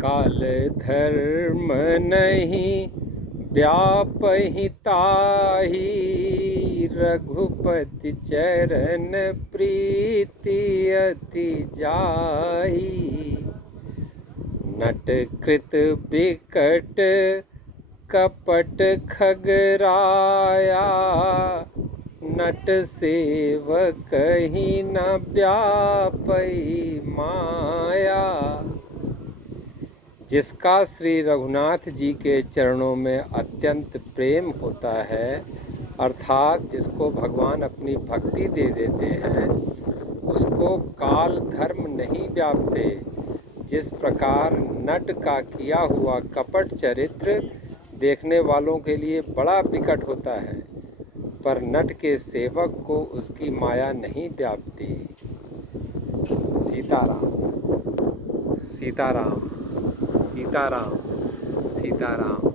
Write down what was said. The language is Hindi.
काल धर्म नहीं व्यापहि ताहि, रघुपति चरण प्रीति अति जाहि। नट कृत बिकट कपट खगराया, नट सेवक ही न व्यापई माया। जिसका श्री रघुनाथ जी के चरणों में अत्यंत प्रेम होता है, अर्थात जिसको भगवान अपनी भक्ति दे देते हैं, उसको काल धर्म नहीं व्यापते। जिस प्रकार नट का किया हुआ कपट चरित्र देखने वालों के लिए बड़ा विकट होता है, पर नट के सेवक को उसकी माया नहीं व्यापती। सीताराम सीताराम सीताराम सीताराम।